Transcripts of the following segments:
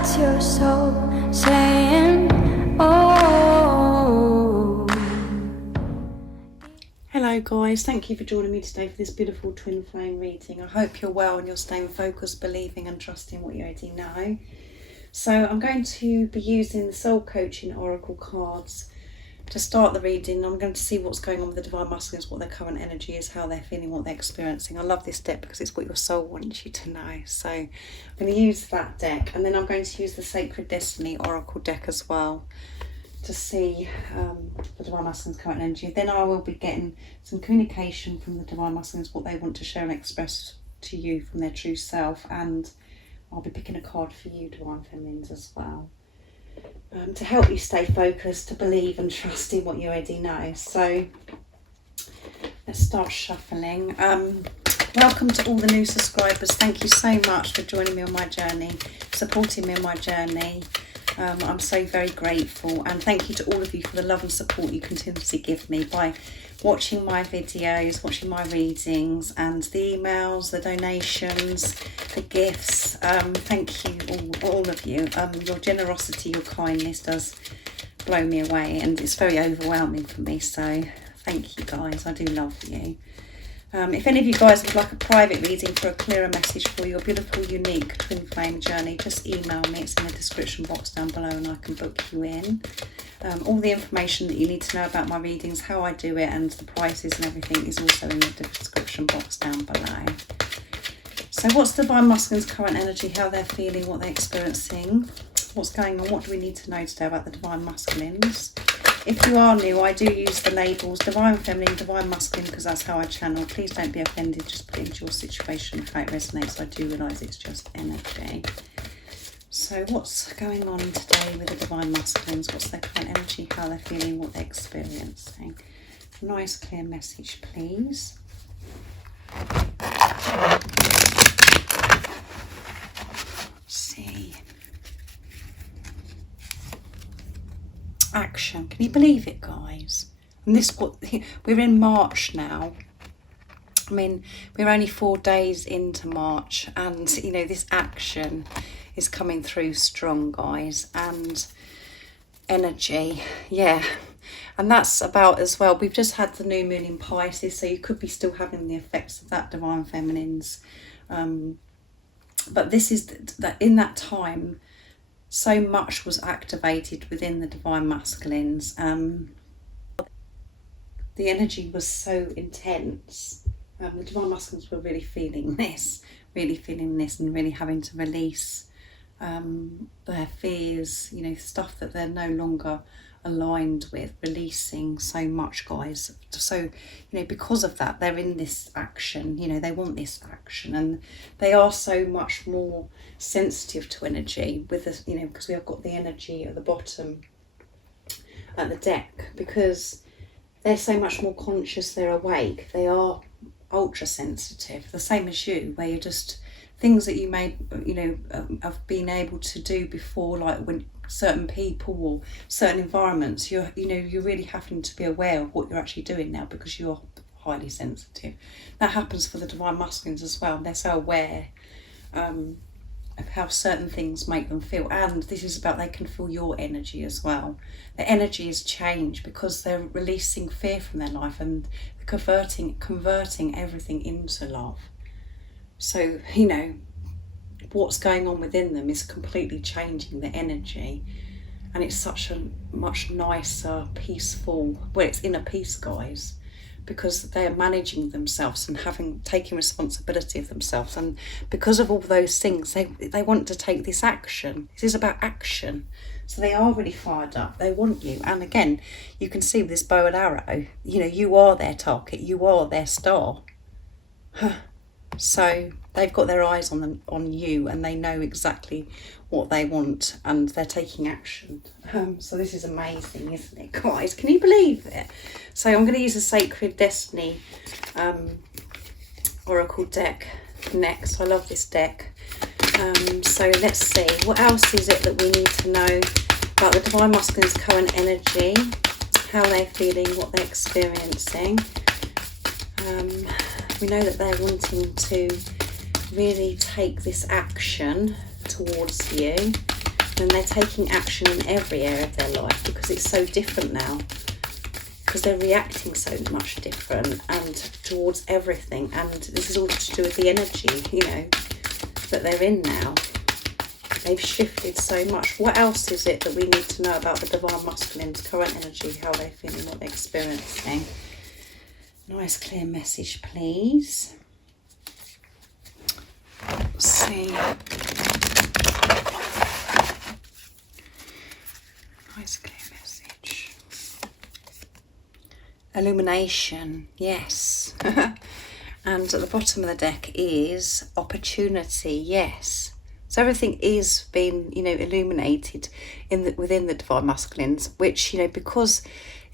That's your soul saying, oh. Hello guys, thank you for joining me today for this beautiful twin flame reading. I hope you're well and you're staying focused, believing and trusting what you already know. So I'm going to be using the Soul Coaching Oracle cards to start the reading. I'm going to see what's going on with the Divine Masculines, what their current energy is, how they're feeling, what they're experiencing. I love this deck because it's what your soul wants you to know. So I'm going to use that deck, and then I'm going to use the Sacred Destiny Oracle deck as well to see the Divine Masculines' current energy. Then I will be getting some communication from the Divine Masculines, what they want to share and express to you from their true self, and I'll be picking a card for you, Divine Feminines, as well. To help you stay focused, to believe and trust in what you already know. So let's start shuffling. Welcome to all the new subscribers. Thank you so much for joining me on my journey, supporting me on my journey. I'm so very grateful, and thank you to all of you for the love and support you continuously give me by watching my videos, watching my readings, and the emails, the donations, the gifts. Thank you all of you. Your generosity, your kindness does blow me away, and it's very overwhelming for me, so thank you guys. I do love you. If any of you guys would like a private reading for a clearer message for your beautiful, unique twin flame journey, just email me. It's in the description box down below and I can book you in. All the information that you need to know about my readings, how I do it, and the prices and everything is also in the description box down below. So what's the Divine Masculine's current energy, how they're feeling, what they're experiencing, what's going on, what do we need to know today about the Divine Masculines? If you are new, I do use the labels Divine Feminine, Divine Masculine, because that's how I channel. Please don't be offended, just put it into your situation how it resonates. I do realise it's just energy. So what's going on today with the Divine Masculines? What's their current energy, how they're feeling, what they're experiencing? Nice clear message, please. Let's see. Action. Can you believe it, guys? And we're in March now. I mean, we're only 4 days into March, and you know, this action is coming through strong, guys, and energy, yeah. And that's about as well. We've just had the new moon in Pisces, so you could be still having the effects of that, Divine Feminines. But this is that in that time, so much was activated within the Divine Masculines. The energy was so intense. The Divine Masculines were really feeling this, and really having to release their fears, you know, stuff that they're no longer aligned with, releasing so much, guys. So, you know, because of that, they're in this action, you know, they want this action, and they are so much more sensitive to energy with this, you know, because we have got the energy at the bottom at the deck, because they're so much more conscious, they're awake, they are ultra sensitive, the same as you, where you're just things that you may, you know, have been able to do before, like when certain people or certain environments, you're really having to be aware of what you're actually doing now because you're highly sensitive. That happens for the Divine Masculines as well. They're so aware of how certain things make them feel, and this is about they can feel your energy as well. Their energy is changed because they're releasing fear from their life and converting everything into love. So, you know, what's going on within them is completely changing the energy, and it's such a much nicer, peaceful, well, it's inner peace, guys, because they're managing themselves and taking responsibility of themselves, and because of all those things, they want to take this action. This is about action. So they are really fired up. They want you. And again, you can see with this bow and arrow, you know, you are their target. You are their star. So they've got their eyes on you, and they know exactly what they want, and they're taking action. So this is amazing, isn't it, guys? Can you believe it? So I'm going to use the Sacred Destiny Oracle deck next. I love this deck. So let's see, what else is it that we need to know about the Divine Masculine's current energy, how they're feeling, what they're experiencing. We know that they're wanting to really take this action towards you. action, and they're taking action in every area of their life because it's so different now. Because they're reacting so much different and towards everything, and this is all to do with the energy, you know, that they're in now. They've shifted so much. What else is it that we need to know about the Divine Masculine's current energy, how they're feeling, what they're experiencing? Nice clear message, please. Let's see. Nice clear message. Illumination, yes. And at the bottom of the deck is opportunity, yes. So everything is being, you know, illuminated within the Divine Masculines, which, you know, because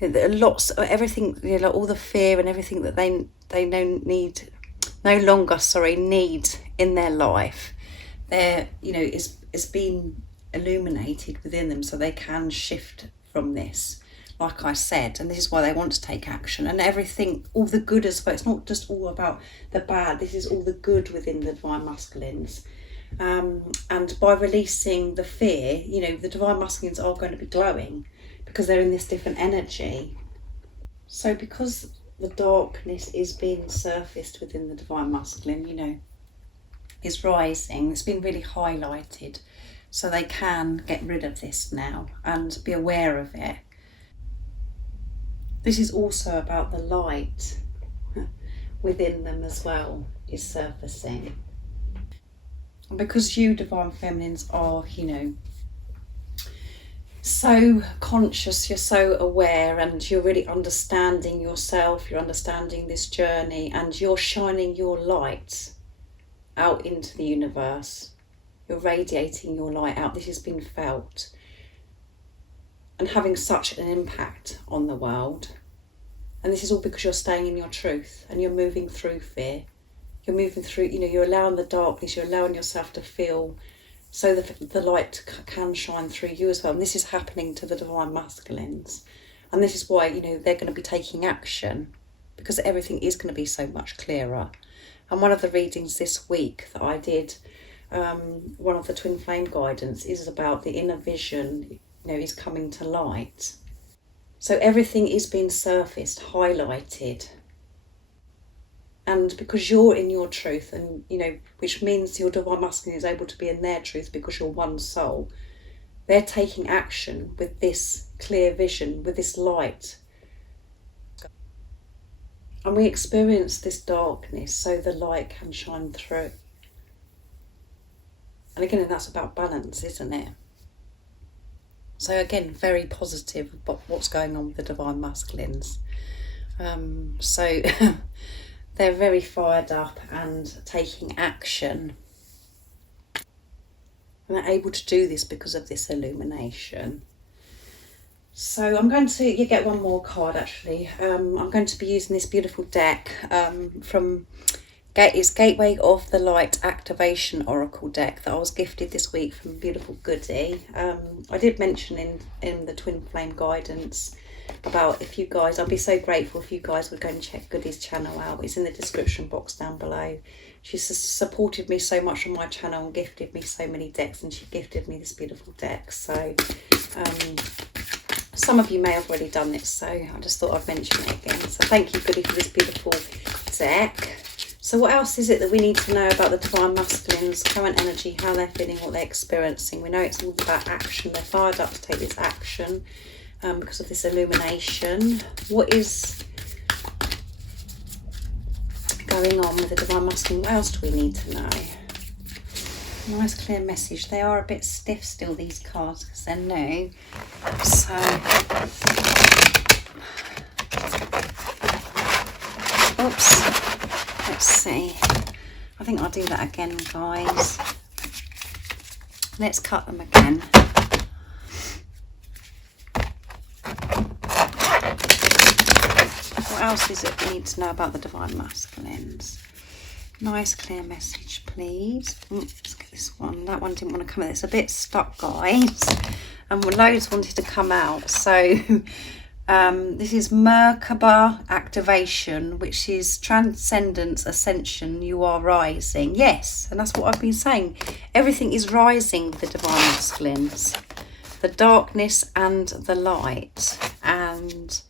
lots of everything, you know, like all the fear and everything that they no longer need in their life, they're, you know, is being illuminated within them, so they can shift from this, like I said, and this is why they want to take action. And everything, all the good as well, it's not just all about the bad, this is all the good within the Divine Masculines. And by releasing the fear, you know, the Divine Masculines are going to be glowing because they're in this different energy. So because the darkness is being surfaced within the Divine Masculine, you know, is rising, it's been really highlighted, so they can get rid of this now and be aware of it. This is also about the light within them as well is surfacing. And because you Divine Feminines are, you know, so conscious, you're so aware, and you're really understanding yourself, you're understanding this journey, and you're shining your light out into the universe. You're radiating your light out. This has been felt and having such an impact on the world. And this is all because you're staying in your truth and you're moving through fear. You're moving through, you know, you're allowing the darkness, you're allowing yourself to feel, so that the light can shine through you as well. And this is happening to the Divine Masculines. And this is why, you know, they're going to be taking action, because everything is going to be so much clearer. And one of the readings this week that I did, one of the Twin Flame guidance, is about the inner vision, you know, is coming to light. So everything is being surfaced, highlighted. And because you're in your truth, and, you know, which means your Divine Masculine is able to be in their truth because you're one soul, they're taking action with this clear vision, with this light. And we experience this darkness so the light can shine through. And again, that's about balance, isn't it? So again, very positive about what's going on with the Divine Masculines. So they're very fired up and taking action. And they're able to do this because of this illumination. So I'm going to, you get one more card actually. I'm going to be using this beautiful deck from it's Gateway of the Light Activation Oracle deck that I was gifted this week from beautiful Goody. I did mention in the Twin Flame guidance about, if you guys, I'd be so grateful if you guys would go and check Goody's channel out. It's in the description box down below. She's supported me so much on my channel and gifted me so many decks, and she gifted me this beautiful deck. So some of you may have already done it, so I just thought I'd mention it again. So thank you, Goody, for this beautiful deck. So what else is it that we need to know about the Divine Masculines, current energy, how they're feeling, what they're experiencing? We know it's all about action. They're fired up to take this action because of this illumination. What is going on with the Divine Masculine? What else do we need to know? Nice clear message. They are a bit stiff still, these cards, because they're new. So oops. Let's see. I think I'll do that again, guys. Let's cut them again. What else is it we need to know about the Divine Masculines? Nice clear message, please. Let's get this one. That one didn't want to come out. It's a bit stuck, guys. And loads wanted to come out. So This is Merkaba Activation, which is Transcendence, Ascension, you are rising. Yes, and that's what I've been saying. Everything is rising with the Divine Masculines. The darkness and the light. And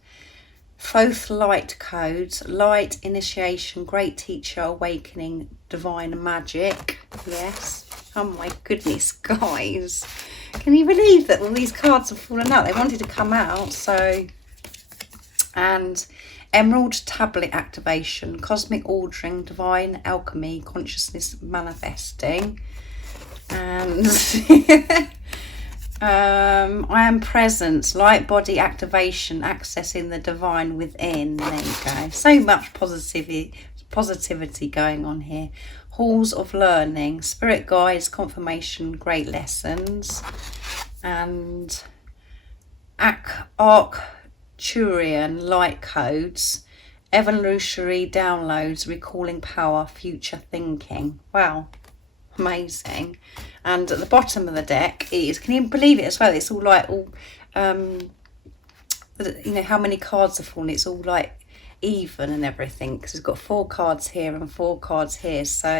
both light codes, light, initiation, great teacher, awakening, divine magic. Yes. Oh my goodness, guys. Can you believe that all these cards have fallen out? They wanted to come out, so... And Emerald Tablet Activation, Cosmic Ordering, Divine Alchemy, Consciousness Manifesting. And I Am Presence, Light Body Activation, Accessing the Divine Within. There you go. So much positivity going on here. Halls of Learning, Spirit Guides, Confirmation, Great Lessons. And Arcturian Light Codes, Evolutionary Downloads, Recalling Power, Future Thinking. Wow, amazing. And at the bottom of the deck is, can you believe it as well, it's all like all you know how many cards have fallen, it's all like even and everything, because it's got 4 cards here and 4 cards here, so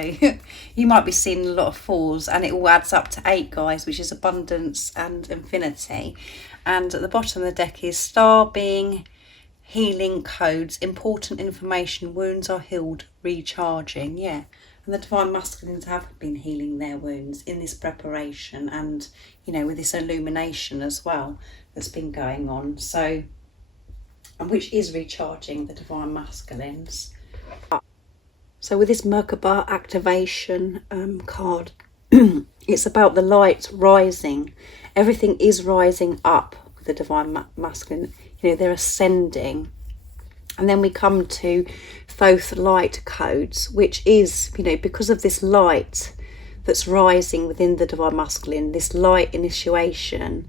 you might be seeing a lot of 4s, and it all adds up to 8, guys, which is abundance and infinity. And at the bottom of the deck is Star Being, Healing Codes, Important Information, Wounds are Healed, Recharging. Yeah, and the Divine Masculines have been healing their wounds in this preparation, and you know, with this illumination as well that's been going on, so, and which is recharging the Divine Masculines. So with this Merkaba Activation card, it's about the light rising. Everything is rising up with the Divine Masculine. You know, they're ascending. And then we come to Thoth Light Codes, which is, you know, because of this light that's rising within the Divine Masculine, this light initiation,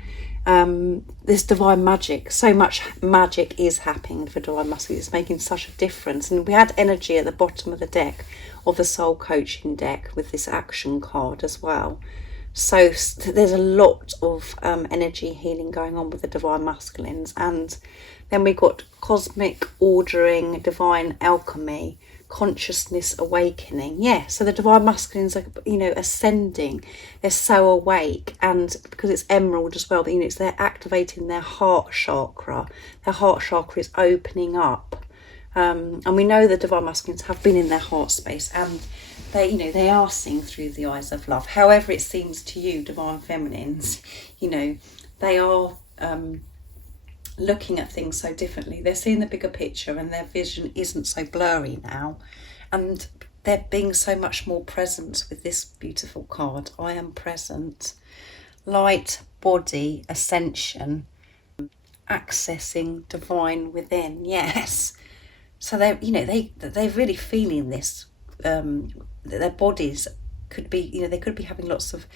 this divine magic, so much magic is happening for Divine Masculine. It's making such a difference. And we had energy at the bottom of the deck of the Soul Coaching deck with this action card as well. So there's a lot of energy healing going on with the Divine Masculines. And then we've got Cosmic Ordering, Divine Alchemy, Consciousness Awakening. Yeah, so the Divine Masculines are, you know, ascending. They're so awake, and because it's emerald as well, you know, they're activating their heart chakra. Their heart chakra is opening up. And we know the Divine Masculines have been in their heart space, and they, you know, they are seeing through the eyes of love. However it seems to you, Divine Feminines, you know, they are looking at things so differently. They're seeing the bigger picture, and their vision isn't so blurry now, and they're being so much more present with this beautiful card. I Am Present, Light Body Ascension, Accessing Divine Within. Yes, so they're, you know, they're really feeling this. Their bodies could be, you know, they could be having lots of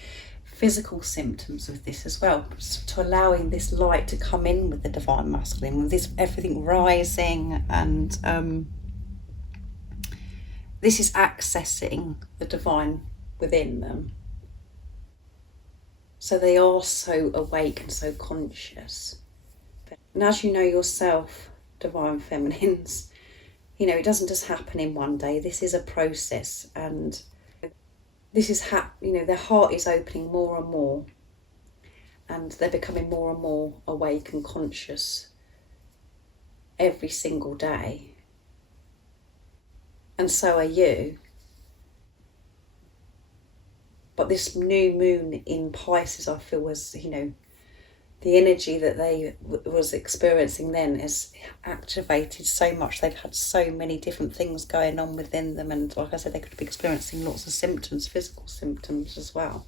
physical symptoms with this as well, to allowing this light to come in with the Divine Masculine, with this everything rising, and this is accessing the divine within them. So they are so awake and so conscious. And as you know yourself, Divine Feminines, you know, it doesn't just happen in one day. This is a process, and this is you know, their heart is opening more and more, and they're becoming more and more awake and conscious every single day. And so are you. But this new moon in Pisces, I feel, was, you know, the energy that they was experiencing then is activated so much. They've had so many different things going on within them, and like I said, they could be experiencing lots of symptoms, physical symptoms as well.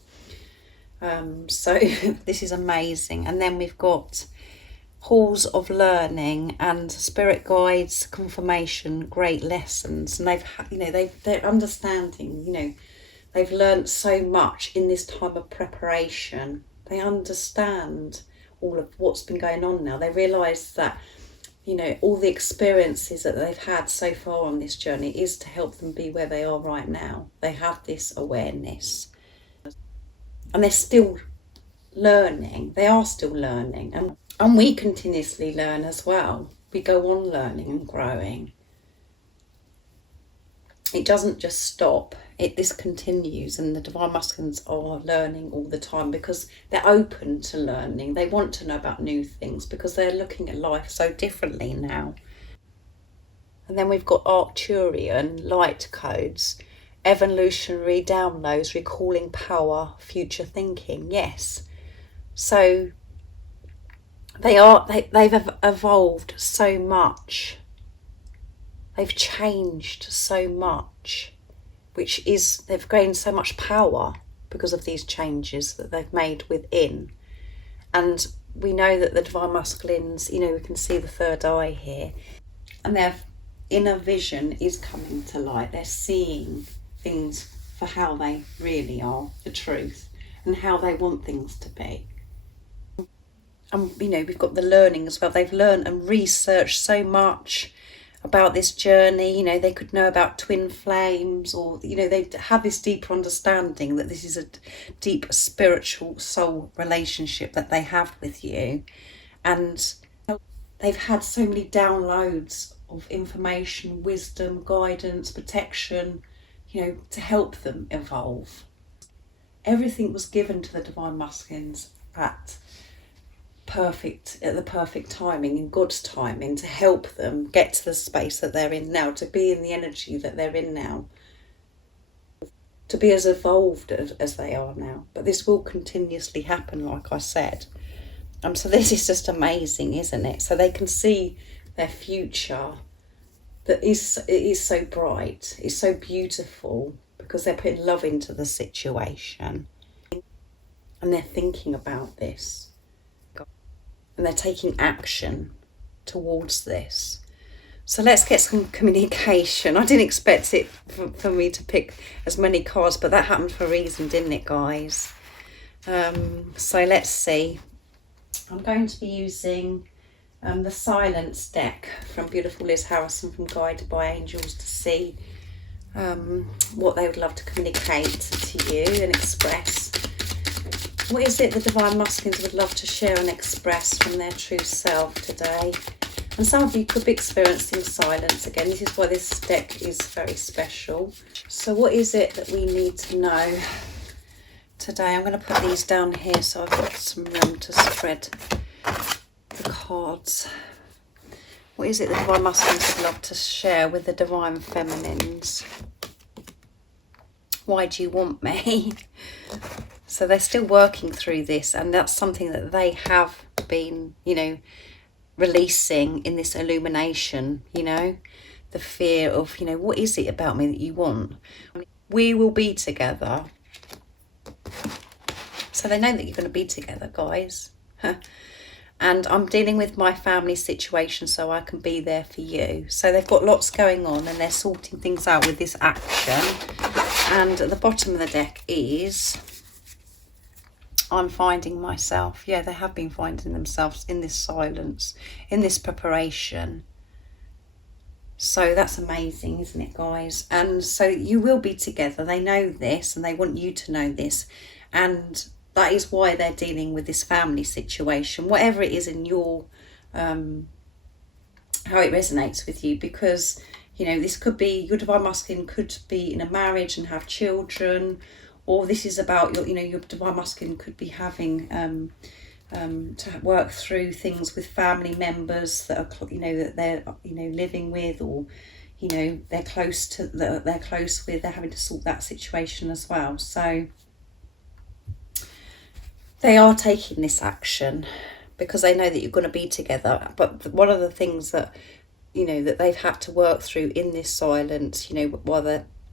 So this is amazing. And then we've got Halls of Learning and Spirit Guides, Confirmation, Great Lessons. And they've, you know, they're understanding, you know, they've learnt so much in this time of preparation. They understand all of what's been going on now. They realise that, you know, all the experiences that they've had so far on this journey is to help them be where they are right now. They have this awareness, and they're still learning. They are still learning. And And we continuously learn as well. We go on learning and growing. It doesn't just stop. This continues, and the Divine Masculines are learning all the time because they're open to learning. They want to know about new things because they're looking at life so differently now. And then we've got Arcturian light codes, evolutionary downloads, recalling power, future thinking. Yes. So they've evolved so much. They've changed so much, they've gained so much power because of these changes that they've made within. And we know that the Divine Masculines, we can see the third eye here, and their inner vision is coming to light. They're seeing things for how they really are, the truth, and how they want things to be. And, we've got the learning as well. They've learned and researched so much about this journey. They could know about twin flames, or they have this deeper understanding that this is a deep spiritual soul relationship that they have with you, and they've had so many downloads of information, wisdom, guidance, protection, to help them evolve. Everything was given to the Divine Masculines at the perfect timing, in God's timing, to help them get to the space that they're in now, to be in the energy that they're in now, to be as evolved as they are now. But this will continuously happen, like I said. So this is just amazing, isn't it? So they can see their future that it is so bright, it's so beautiful, because they're putting love into the situation and they're thinking about this. And they're taking action towards this. So let's get some communication. I didn't expect it for me to pick as many cards, but that happened for a reason, didn't it, guys? So let's see. I'm going to be using the Silence deck from beautiful Liz Harrison from Guided by Angels to see what they would love to communicate to you and express. What is it the Divine Masculines would love to share and express from their true self today? And some of you could be experiencing silence again. This is why this deck is very special. So what is it that we need to know today? I'm going to put these down here so I've got some room to spread the cards. What is it the Divine Masculines would love to share with the Divine Feminines? Why do you want me? So they're still working through this, and that's something that they have been, releasing in this illumination, the fear of, what is it about me that you want? We will be together. So they know that you're going to be together, guys. And I'm dealing with my family situation so I can be there for you. So they've got lots going on and they're sorting things out with this action. And at the bottom of the deck is, I'm finding myself. Yeah, they have been finding themselves in this silence, in this preparation. So that's amazing, isn't it, guys? And so you will be together. They know this and they want you to know this. And that is why they're dealing with this family situation, whatever it is in your, how it resonates with you. Because, this could be, your Divine Masculine could be in a marriage and have children. Or this is about your Divine Masculine could be having to work through things with family members that are that they're living with, or they're close to, that they're close with. They're having to sort that situation as well. So they are taking this action because they know that you're going to be together. But one of the things that that they've had to work through in this silence,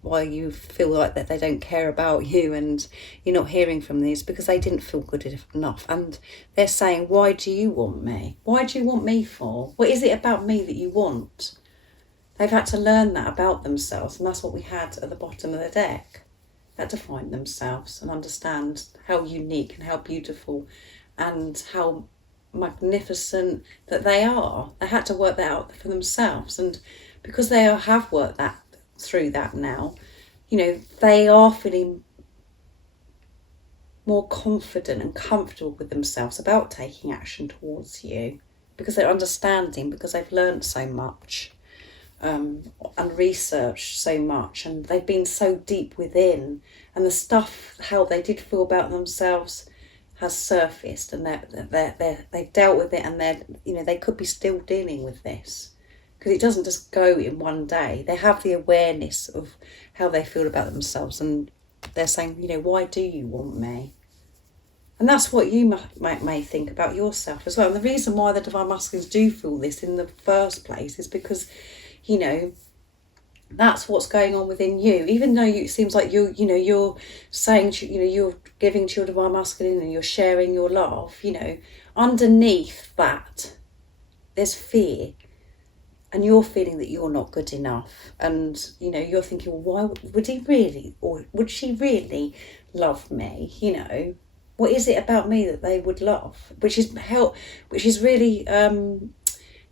while you feel like that they don't care about you and you're not hearing from these, because they didn't feel good enough. And they're saying, why do you want me? Why do you want me for? What is it about me that you want? They've had to learn that about themselves, and that's what we had at the bottom of the deck. They had to find themselves and understand how unique and how beautiful and how magnificent that they are. They had to work that out for themselves, and because they have worked that through that now, they are feeling more confident and comfortable with themselves about taking action towards you, because they're understanding, because they've learned so much and researched so much, and they've been so deep within, and the stuff, how they did feel about themselves, has surfaced, and they've dealt with it, and they could be still dealing with this, because it doesn't just go in one day. They have the awareness of how they feel about themselves, and they're saying, why do you want me? And that's what you may think about yourself as well. And the reason why the Divine Masculines do feel this in the first place is because, that's what's going on within you. Even though it seems like you're saying, you're giving to your Divine Masculine and you're sharing your love, underneath that, there's fear. And you're feeling that you're not good enough. And, you're thinking, well, why would he really, or would she really love me? What is it about me that they would love? Which is really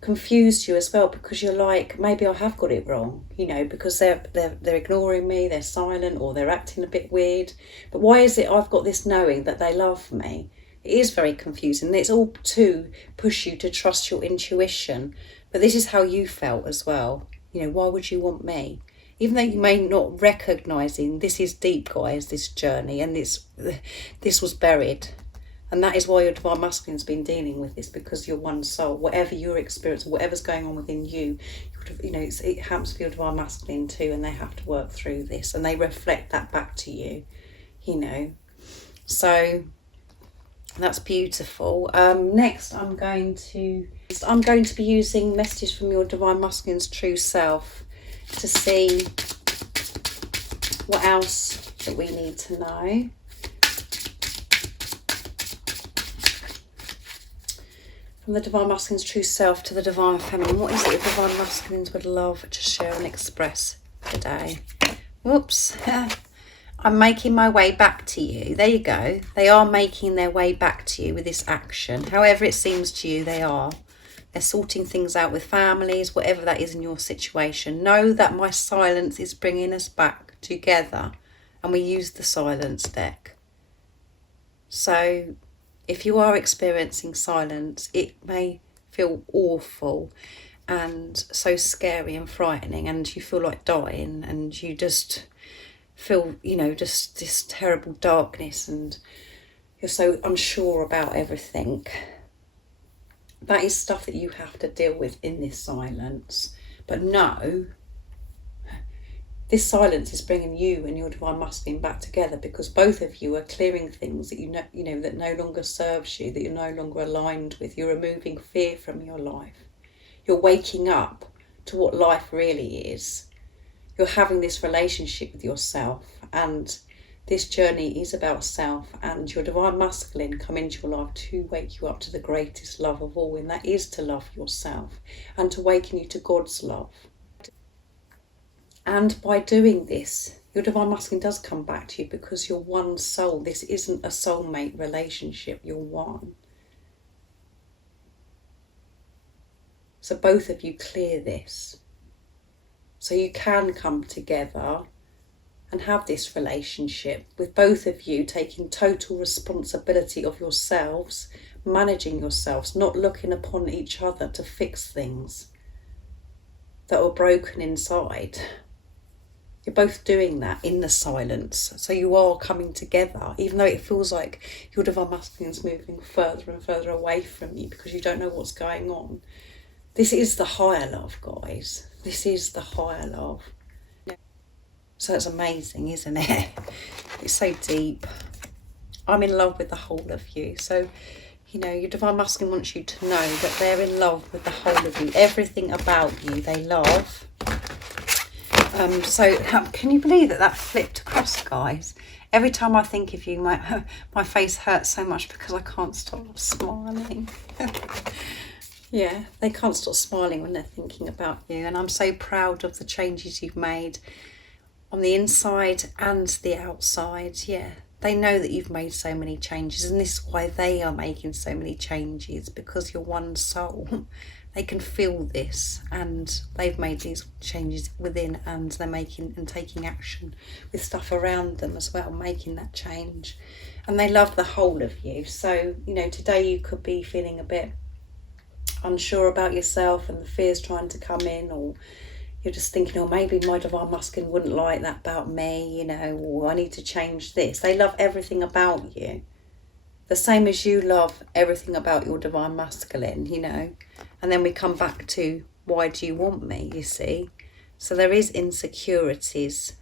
confused you as well, because you're like, maybe I have got it wrong, because they're ignoring me, they're silent, or they're acting a bit weird. But why is it I've got this knowing that they love me? It is very confusing. It's all to push you to trust your intuition. But this is how you felt as well. Why would you want me? Even though you may not recognising, this is deep, guys, this journey, and this was buried. And that is why your Divine Masculine's been dealing with this, because you're one soul. Whatever your experience, whatever's going on within you, it happens for your Divine Masculine too, and they have to work through this, and they reflect that back to you, So that's beautiful. Next, I'm going to be using messages from your Divine Masculine's true self to see what else that we need to know. From the Divine Masculine's true self to the Divine Feminine, what is it the Divine Masculines would love to share and express today? Whoops. I'm making my way back to you. There you go. They are making their way back to you with this action. However it seems to you, they are. They're sorting things out with families, whatever that is in your situation. Know that my silence is bringing us back together. And we use the silence deck. So if you are experiencing silence, it may feel awful and so scary and frightening, and you feel like dying, and you just feel, just this terrible darkness, and you're so unsure about everything. That is stuff that you have to deal with in this silence. But no, this silence is bringing you and your Divine Masculine back together, because both of you are clearing things that that no longer serves you, that you're no longer aligned with. You're removing fear from your life. You're waking up to what life really is. You're having this relationship with yourself, and this journey is about self, and your Divine Masculine come into your life to wake you up to the greatest love of all, and that is to love yourself and to awaken you to God's love. And by doing this, your Divine Masculine does come back to you, because you're one soul. This isn't a soulmate relationship, you're one. So both of you clear this. So you can come together and have this relationship with both of you taking total responsibility of yourselves, managing yourselves, not looking upon each other to fix things that are broken inside. You're both doing that in the silence. So you are coming together, even though it feels like your Divine Masculine is moving further and further away from you because you don't know what's going on. This is the higher love, guys. This is the higher love. So it's amazing, isn't it? It's so deep. I'm in love with the whole of you. So, your Divine Masculine wants you to know that they're in love with the whole of you. Everything about you they love. So can you believe that flipped across, guys? Every time I think of you, my face hurts so much because I can't stop smiling. Yeah, they can't stop smiling when they're thinking about you. And I'm so proud of the changes you've made on the inside and the outside. Yeah, they know that you've made so many changes, and this is why they are making so many changes, because you're one soul. They can feel this, and they've made these changes within, and they're making and taking action with stuff around them as well, making that change. and they love the whole of you. So, you know, today you could be feeling a bit unsure about yourself and the fears trying to come in, or you're just thinking, oh, maybe my divine masculine wouldn't like that about me, you know, or I need to change this. They love everything about you, the same as you love everything about your divine masculine, you know. And then we come back to, why do you want me, you see? So there is insecurities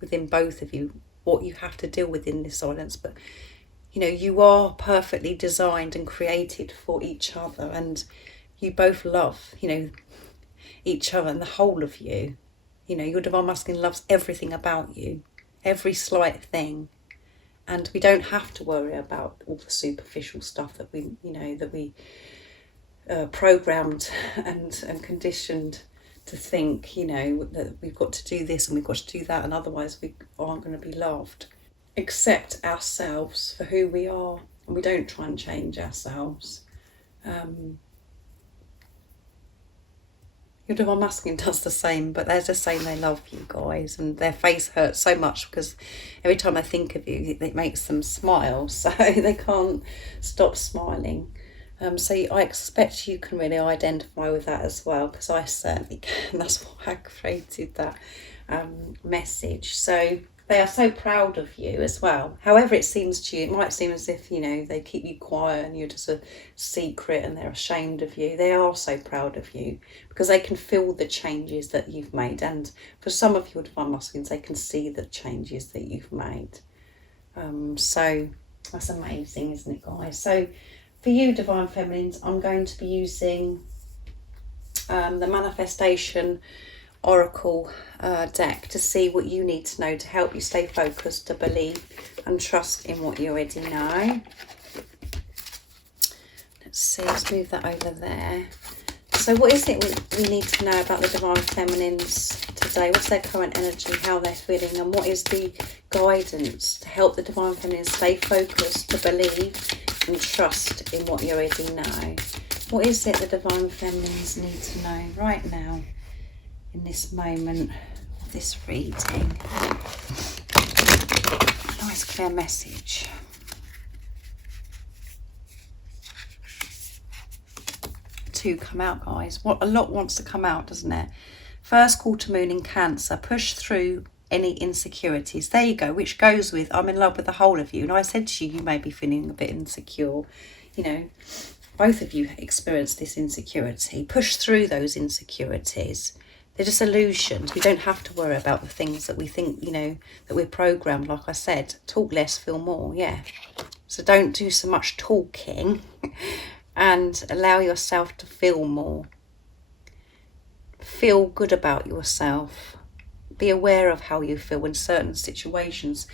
within both of you, what you have to deal with in this silence. But, you know, you are perfectly designed and created for each other, and you both love, you know, each other and the whole of you. You know, your divine masculine loves everything about you, every slight thing. And we don't have to worry about all the superficial stuff that we, you know, that we programmed and conditioned to think, you know, that we've got to do this and we've got to do that, and otherwise we aren't going to be loved. Accept ourselves for who we are, and we don't try and change ourselves. Your divine masculine does the same, but they're just saying they love you guys, and their face hurts so much because every time I think of you, it makes them smile, so they can't stop smiling. So I expect you can really identify with that as well, because I certainly can. That's why I created that message. So they are so proud of you as well. However it seems to you, it might seem as if, you know, they keep you quiet and you're just a secret and they're ashamed of you. They are so proud of you because they can feel the changes that you've made. And for some of your divine masculines, they can see the changes that you've made. So that's amazing, isn't it, guys? So for you, divine feminines, I'm going to be using the Manifestation Oracle deck to see what you need to know to help you stay focused, to believe and trust in what you already know. Let's see, let's move that over there. So what is it we need to know about the divine feminines today? What's their current energy, how they're feeling, and what is the guidance to help the divine feminines stay focused, to believe and trust in what you already know? What is it the divine feminines need to know right now, in this moment of this reading? Nice clear message. Two come out, guys. What a lot wants to come out, doesn't it? First quarter moon in Cancer. Push through any insecurities. There you go, which goes with I'm in love with the whole of you. And I said to you, you may be feeling a bit insecure. You know, both of you experience this insecurity. Push through those insecurities. They're just illusions. We don't have to worry about the things that we think, you know, that we're programmed. Like I said, talk less, feel more. Yeah. So don't do so much talking and allow yourself to feel more. Feel good about yourself. Be aware of how you feel in certain situations.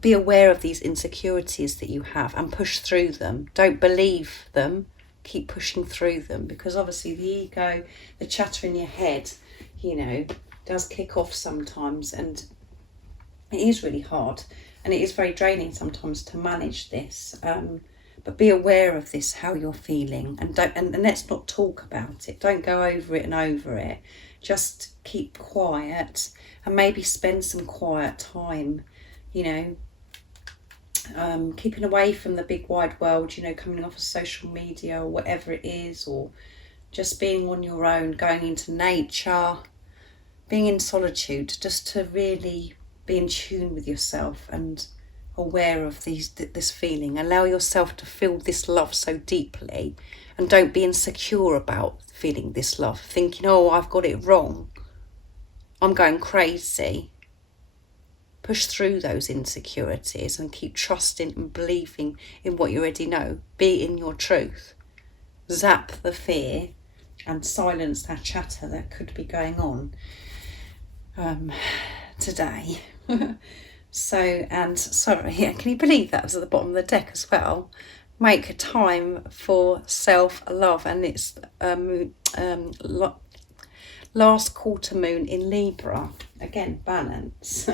Be aware of these insecurities that you have and push through them. Don't believe them. Keep pushing through them, because obviously the ego, the chatter in your head, you know, does kick off sometimes, and it is really hard and it is very draining sometimes to manage this. But be aware of this, how you're feeling, and let's not talk about it. Don't go over it and over it. Just keep quiet and maybe spend some quiet time, you know, keeping away from the big wide world, you know, coming off of social media or whatever it is, or just being on your own, going into nature, being in solitude, just to really be in tune with yourself and aware of this feeling. Allow yourself to feel this love so deeply, and don't be insecure about feeling this love, thinking, oh, I've got it wrong, I'm going crazy. Push through those insecurities and keep trusting and believing in what you already know. Be in your truth. Zap the fear and silence that chatter that could be going on today. So, and sorry, yeah, can you believe that was at the bottom of the deck as well? Make time for self-love, and it's last quarter moon in Libra. Again, balance.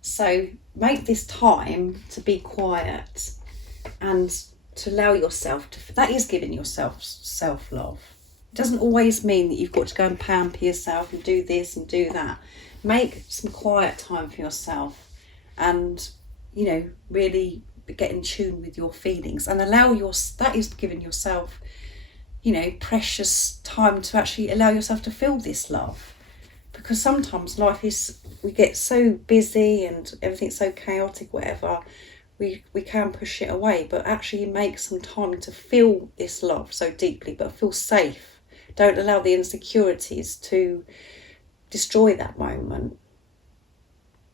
So make this time to be quiet and to allow yourself to, that is giving yourself self-love. It doesn't always mean that you've got to go and pamper yourself and do this and do that. Make some quiet time for yourself and, you know, really get in tune with your feelings and that is giving yourself, you know, precious time to actually allow yourself to feel this love. Because sometimes we get so busy and everything's so chaotic, whatever, we can push it away, but actually make some time to feel this love so deeply, but feel safe. Don't allow the insecurities to destroy that moment.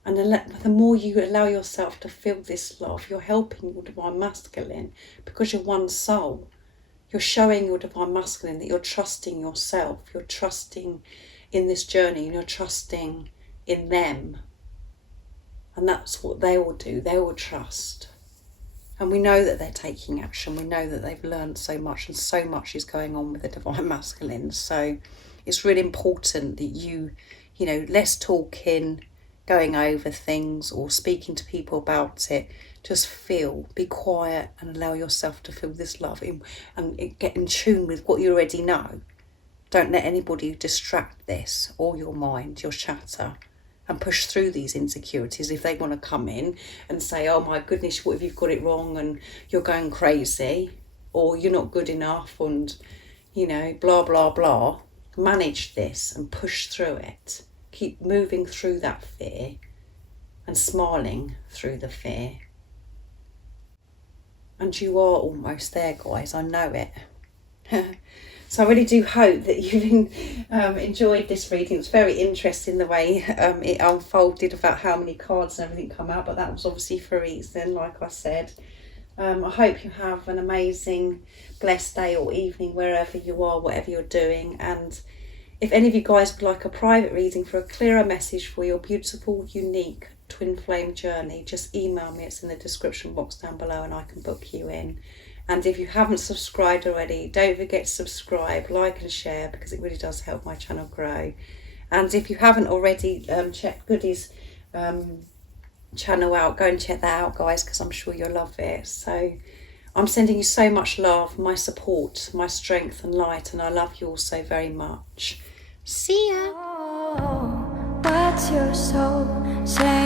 And the more you allow yourself to feel this love, you're helping your divine masculine, because you're one soul. You're showing your divine masculine that you're trusting yourself, you're trusting in this journey, and you're trusting in them. And that's what they will do. They will trust. And we know that they're taking action. We know that they've learned so much, and so much is going on with the divine masculine. So it's really important that you know, less talking, going over things or speaking to people about it. Just feel, be quiet, and allow yourself to feel this love and get in tune with what you already know. Don't let anybody distract this or your mind, your chatter, and push through these insecurities. If they want to come in and say, oh my goodness, what if you've got it wrong and you're going crazy, or you're not good enough, and, you know, blah, blah, blah. Manage this and push through it. Keep moving through that fear and smiling through the fear. And you are almost there, guys. I know it. So I really do hope that you've enjoyed this reading. It's very interesting the way it unfolded, about how many cards and everything come out, but that was obviously for a reason, like I said. I hope you have an amazing, blessed day or evening wherever you are, whatever you're doing. And if any of you guys would like a private reading for a clearer message for your beautiful, unique twin flame journey, just email me. It's in the description box down below and I can book you in. And if you haven't subscribed already, don't forget to subscribe, like and share, because it really does help my channel grow. And if you haven't already checked Goody's channel out, go and check that out, guys, because I'm sure you'll love it. So I'm sending you so much love, my support, my strength and light, and I love you all so very much. See ya. Oh, what's your soul saying?